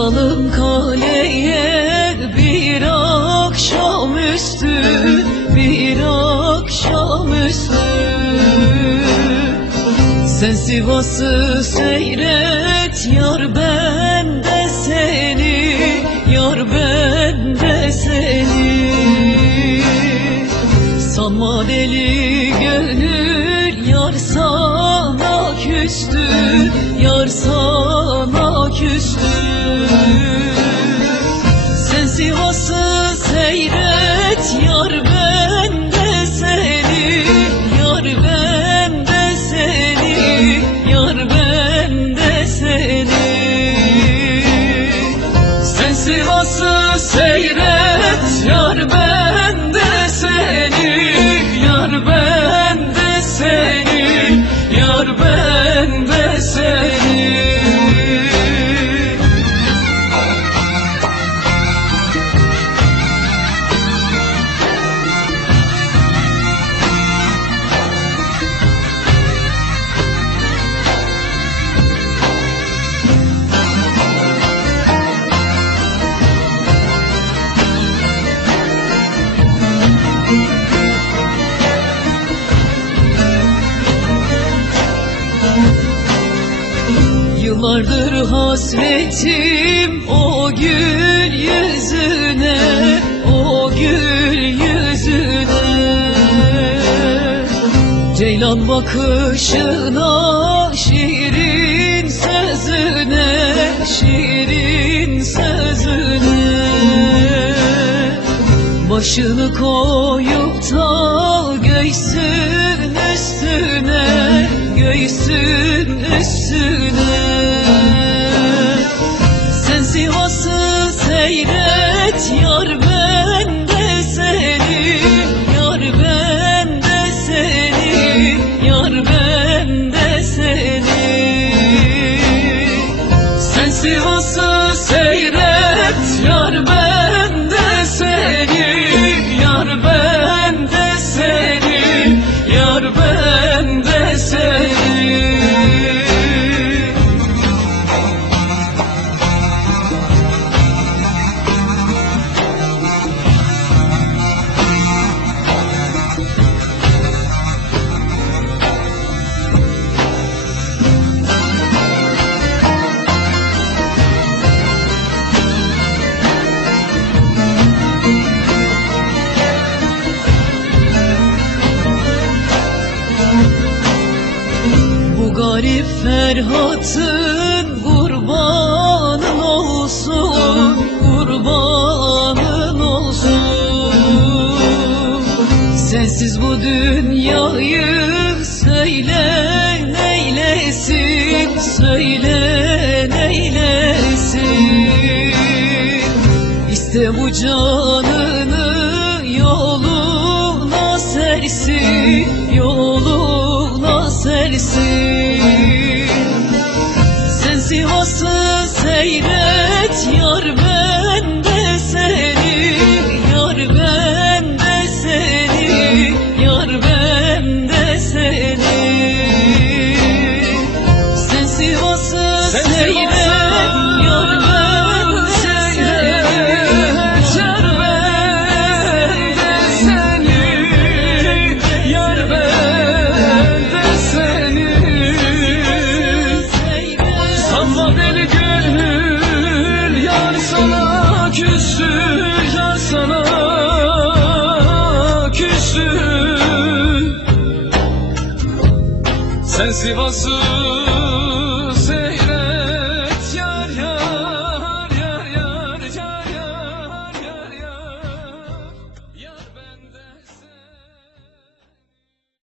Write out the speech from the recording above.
Çıkalım kaleye bir akşamüstü Bir akşamüstü. Sen Sivas'ı seyret yar ben de seni Yar ben de seni. Sanma deli gönül yar sana küstü Yar sana küstü Yıllardır hasretim o gül yüzüne O gül yüzüne. Ceylan bakışına Şirin sözüne Şirin sözüne. Başını koyup da göğsün üstüne Göğsün üstüne garip Ferhat'ın kurbanın olsun Kurbanın olsun. Sensiz bu dünyayı söyle neylesin? Söyle neylesin? İste bu canını yoluna sersin Yoluna sersin ben